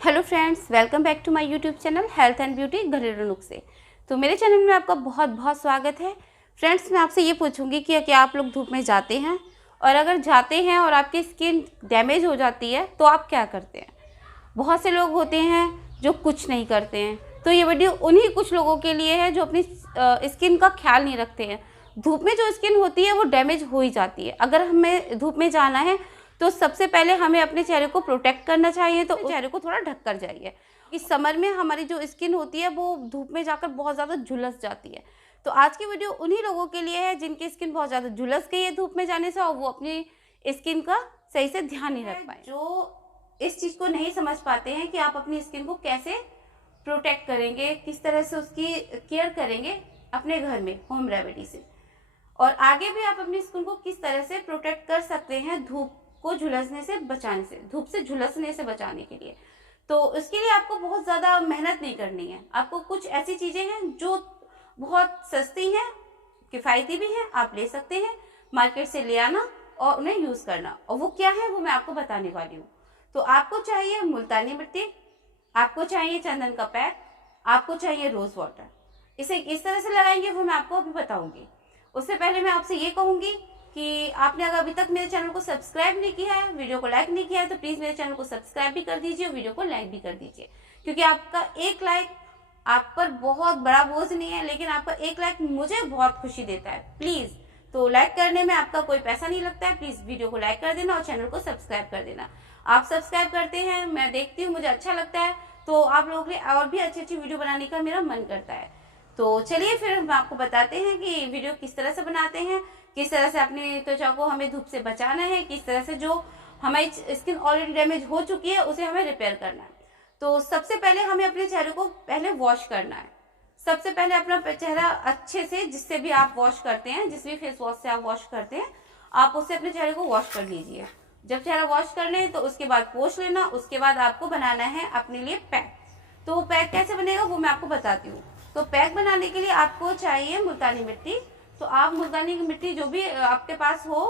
Hello friends, welcome back to my YouTube channel health and beauty घरेलू नुस्खे। तो मेरे चैनल में आपका बहुत बहुत स्वागत है। फ्रेंड्स, मैं आपसे ये पूछूंगी कि क्या आप लोग धूप में जाते हैं, और अगर जाते हैं और आपकी स्किन डैमेज हो जाती है तो आप क्या करते हैं। बहुत से लोग होते हैं जो कुछ नहीं करते हैं, तो ये वीडियो उन्हीं कुछ लोगों के लिए है जो अपनी स्किन का ख्याल नहीं रखते हैं। धूप में जो स्किन होती है वो डैमेज हो ही जाती है। अगर हमें धूप में जाना है तो सबसे पहले हमें अपने चेहरे को प्रोटेक्ट करना चाहिए, तो चेहरे को थोड़ा ढक कर जाइए। इस समर में हमारी जो स्किन होती है वो धूप में जाकर बहुत ज़्यादा झुलस जाती है। तो आज की वीडियो उन्हीं लोगों के लिए है जिनकी स्किन बहुत ज़्यादा झुलस गई है धूप में जाने से, और वो अपनी स्किन का सही से ध्यान नहीं रख पाए। जो इस चीज़ को नहीं समझ पाते हैं कि आप अपनी स्किन को कैसे प्रोटेक्ट करेंगे, किस तरह से उसकी केयर करेंगे अपने घर में होम रेमेडी से, और आगे भी आप अपनी स्किन को किस तरह से प्रोटेक्ट कर सकते हैं धूप को झुलसने से बचाने से, धूप से झुलसने से बचाने के लिए। तो इसके लिए आपको बहुत ज़्यादा मेहनत नहीं करनी है। आपको कुछ ऐसी चीज़ें हैं जो बहुत सस्ती हैं, किफ़ायती भी हैं, आप ले सकते हैं, मार्केट से ले आना और उन्हें यूज़ करना। और वो क्या है वो मैं आपको बताने वाली हूँ। तो आपको चाहिए मुल्तानी मिट्टी, आपको चाहिए चंदन का पैक, आपको चाहिए रोज़ वाटर। इसे किस तरह से लगाएंगे वो मैं आपको अभी बताऊँगी। उससे पहले मैं आपसे ये कहूँगी कि आपने अगर अभी तक मेरे चैनल को सब्सक्राइब नहीं किया है, वीडियो को लाइक नहीं किया है, तो प्लीज़ मेरे चैनल को सब्सक्राइब भी कर दीजिए और वीडियो को लाइक भी कर दीजिए। क्योंकि आपका एक लाइक आप पर बहुत बड़ा बोझ नहीं है, लेकिन आपका एक लाइक मुझे बहुत खुशी देता है। प्लीज़, तो लाइक करने में आपका कोई पैसा नहीं लगता है। प्लीज़ वीडियो को लाइक कर देना और चैनल को सब्सक्राइब कर देना। आप सब्सक्राइब करते हैं, मैं देखती हूँ, मुझे अच्छा लगता है, तो आप लोगों के लिए और भी अच्छी अच्छी वीडियो बनाने का मेरा मन करता है। तो चलिए फिर हम आपको बताते हैं कि वीडियो किस तरह से बनाते हैं, किस तरह से अपनी त्वचा को हमें धूप से बचाना है, किस तरह से जो हमारी स्किन ऑलरेडी डैमेज हो चुकी है उसे हमें रिपेयर करना है। तो सबसे पहले हमें अपने चेहरे को पहले वॉश करना है। सबसे पहले अपना चेहरा अच्छे से, जिससे भी आप वॉश करते हैं, जिस भी फेस वॉश से आप वॉश करते हैं, आप उससे अपने चेहरे को वॉश कर लीजिए। जब चेहरा वॉश कर लें तो उसके बाद पोंछ लेना। उसके बाद आपको बनाना है अपने लिए पैक। तो वो पैक कैसे बनेगा वो मैं आपको बताती हूँ। तो पैक बनाने के लिए आपको चाहिए मुल्तानी मिट्टी। तो आप मुल्तानी की मिट्टी जो भी आपके पास हो,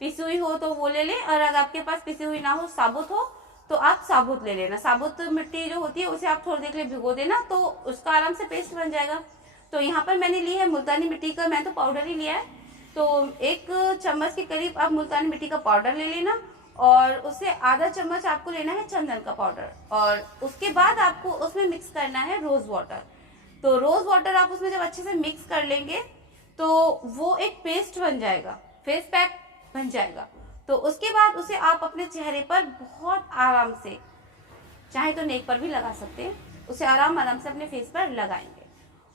पिसी हुई हो तो वो ले लें, और अगर आपके पास पिसी हुई ना हो, साबुत हो, तो आप साबुत ले लेना। साबुत मिट्टी जो होती है उसे आप थोड़ी देर के लिए भिगो देना, तो उसका आराम से पेस्ट बन जाएगा। तो यहाँ पर मैंने ली है मुल्तानी मिट्टी का, मैं तो पाउडर ही लिया है। तो 1 चम्मच के करीब आप मुल्तानी मिट्टी का पाउडर ले लेना, और उससे आधा चम्मच आपको लेना है चंदन का पाउडर, और उसके बाद आपको उसमें मिक्स करना है रोज़ वाटर। तो रोज़ वाटर आप उसमें जब अच्छे से मिक्स कर लेंगे तो वो एक पेस्ट बन जाएगा, फेस पैक बन जाएगा। तो उसके बाद उसे आप अपने चेहरे पर बहुत आराम से, चाहे तो नेक पर भी लगा सकते हैं, उसे आराम से अपने फेस पर लगाएंगे।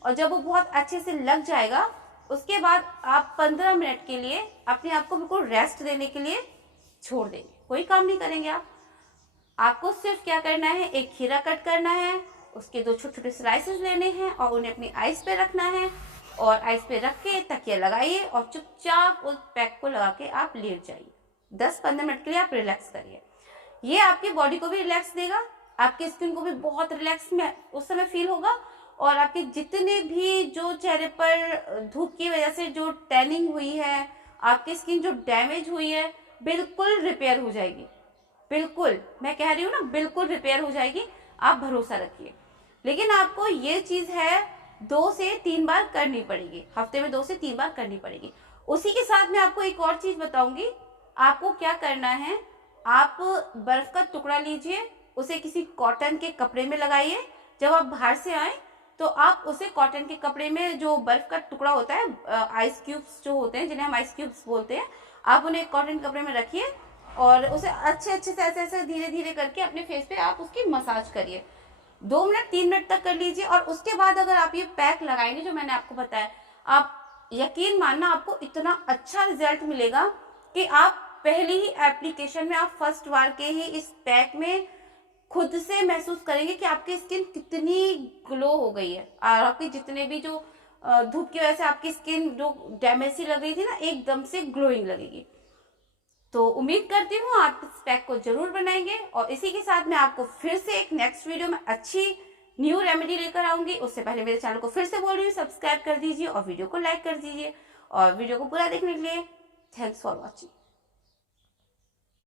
और जब वो बहुत अच्छे से लग जाएगा उसके बाद आप 15 मिनट के लिए अपने आप को बिल्कुल रेस्ट देने के लिए छोड़ देंगे। कोई काम नहीं करेंगे आपको सिर्फ क्या करना है, एक खीरा कट करना है, उसके 2 छोटे छोटे स्लाइसेस लेने हैं और उन्हें अपनी आइस पे रखना है, और आइस पे रख के तकिया लगाइए और चुपचाप उस पैक को लगा के आप लेट जाइए। 10-15 मिनट के लिए आप रिलैक्स करिए। ये आपकी बॉडी को भी रिलैक्स देगा, आपकी स्किन को भी बहुत रिलैक्स में उस समय फील होगा, और आपके जितने भी जो चेहरे पर धूप की वजह से जो टैनिंग हुई है, आपकी स्किन जो डैमेज हुई है, बिल्कुल रिपेयर हो जाएगी। बिल्कुल, मैं कह रही हूँ ना, बिल्कुल रिपेयर हो जाएगी, आप भरोसा रखिए। लेकिन आपको ये चीज़ है 2 से 3 बार करनी पड़ेगी, हफ्ते में 2 से 3 बार करनी पड़ेगी। उसी के साथ मैं आपको एक और चीज़ बताऊंगी। आपको क्या करना है, आप बर्फ का टुकड़ा लीजिए, उसे किसी कॉटन के कपड़े में लगाइए। जब आप बाहर से आए तो आप उसे कॉटन के कपड़े में, जो बर्फ का टुकड़ा होता है, आइस क्यूब्स जो होते हैं, जिन्हें हम आइस क्यूब्स बोलते हैं, आप उन्हें कॉटन कपड़े में रखिए और उसे अच्छे से ऐसे धीरे धीरे करके अपने फेस पे आप उसकी मसाज करिए। 2 मिनट 3 मिनट तक कर लीजिए। और उसके बाद अगर आप ये पैक लगाएंगे जो मैंने आपको बताया, आप यकीन मानना आपको इतना अच्छा रिजल्ट मिलेगा कि आप पहली ही एप्लीकेशन में, आप फर्स्ट बार के ही इस पैक में खुद से महसूस करेंगे कि आपकी स्किन कितनी ग्लो हो गई है, और आपके जितने भी जो धूप की वजह से आपकी स्किन जो डैमेज सी लग रही थी ना, एकदम से ग्लोइंग लगेगी। तो उम्मीद करती हूँ आप इस पैक को जरूर बनाएंगे। और इसी के साथ मैं आपको फिर से एक नेक्स्ट वीडियो में अच्छी न्यू रेमेडी लेकर आऊंगी। उससे पहले मेरे चैनल को फिर से बोल रही हूँ, सब्सक्राइब कर दीजिए और वीडियो को लाइक कर दीजिए। और वीडियो को पूरा देखने के लिए थैंक्स फॉर वॉचिंग।